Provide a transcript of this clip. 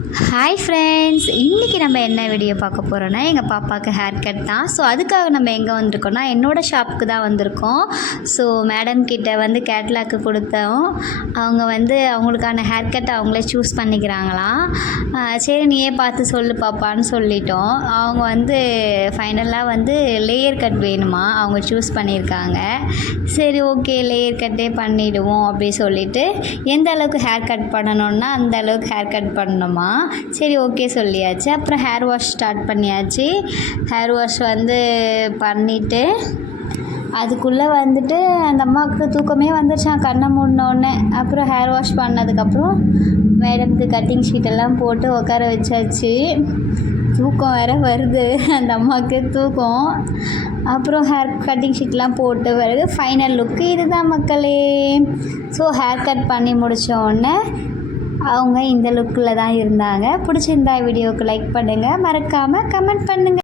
Hi friends, இன்றைக்கி நம்ம என்ன வீடியோ பார்க்க போகிறோன்னா எங்கள் பாப்பாவுக்கு ஹேர் கட் தான். ஸோ அதுக்காக நம்ம எங்கே வந்திருக்கோன்னா என்னோடய ஷாப்புக்கு தான் வந்திருக்கோம். ஸோ மேடம் கிட்ட வந்து கேட்லாக்கு கொடுத்தோம். அவங்க வந்து அவங்களுக்கான ஹேர் கட் அவங்களே சூஸ் பண்ணிக்கிறாங்களாம். சரி நீயே பார்த்து சொல்லு பாப்பான்னு சொல்லிட்டோம். அவங்க வந்து ஃபைனலாக வந்து லேயர் கட் வேணுமா அவங்க சூஸ் பண்ணியிருக்காங்க. சரி ஓகே லேயர் கட்டே பண்ணிவிடுவோம் அப்படி சொல்லிவிட்டு எந்த அளவுக்கு ஹேர் கட் பண்ணணுன்னா அந்த அளவுக்கு ஹேர் கட் பண்ணணுமா. சரி ஓகே சொல்லியாச்சு. அப்புறம் ஹேர் வாஷ் ஸ்டார்ட் பண்ணியாச்சு. ஹேர் வாஷ் வந்து பண்ணிவிட்டு அதுக்குள்ளே வந்துட்டு அந்த அம்மாவுக்கு தூக்கமே வந்துருச்சான் கண்ணை மூடினோடனே. அப்புறம் ஹேர் வாஷ் பண்ணதுக்கப்புறம் மேடம்க்கு கட்டிங் ஷீட்டெல்லாம் போட்டு உட்கார வச்சாச்சு. தூக்கம் வேறு வருது அந்த அம்மாவுக்கு தூக்கம். அப்புறம் ஹேர் கட்டிங் ஷீட்லாம் போட்டு வருது. ஃபைனல் லுக்கு இதுதான் மக்களே. ஸோ ஹேர் கட் பண்ணி முடித்த உடனே அவங்க இந்த லுக்கில் தான் இருந்தாங்க. பிடிச்சிருந்தா வீடியோவுக்கு லைக் பண்ணுங்கள், மறக்காமல் கமெண்ட் பண்ணுங்கள்.